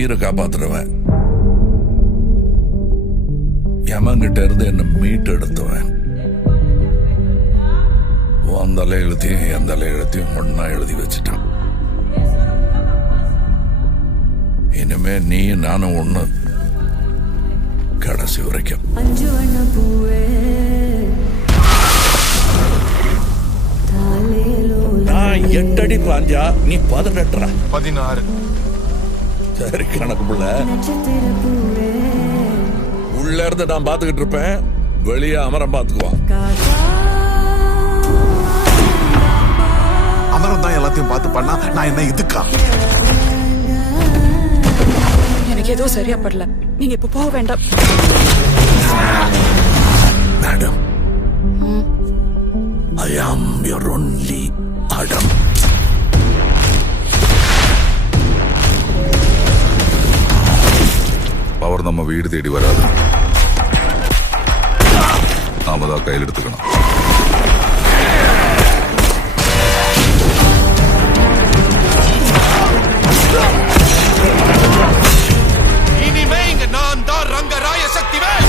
உயிரை காப்பாத்துறவன், யமங்கிட்ட இருந்து என்ன மீட்டு எடுத்துவன். உன் தலை எழுத்தையும் என் தலை எழுத்தையும் ஒன்னா எழுதி வச்சுட்டான். இனிமே நீ நானும் ஒண்ணு, கடைசி வரைக்கும். நான் 8 அடி பாஞ்சா நீ 18. 16. சரி கணக்கு புள்ள. உள்ள இருந்து நான் பாத்துக்கிட்டு இருப்பேன், வெளியே அமரம் பாத்துக்குவான். அமரம் தான் எல்லாத்தையும் பார்த்து பண்ணா நான் என்ன இதுக்கா? எனக்கு ஏதோ சரியா படல, நீங்க இப்ப போக வேண்டாம். Madam, I am your only Adam. Power நம்ம வீடு தேடி வராது, நாம தான் கையில் எடுத்துக்கணும். இனிமே இங்க நான் தான் ரங்கராய சக்திவேல்.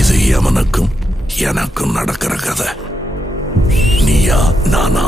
இது யமனுக்கும் எனக்கும் நடக்கிற கதை. நீயா நானா?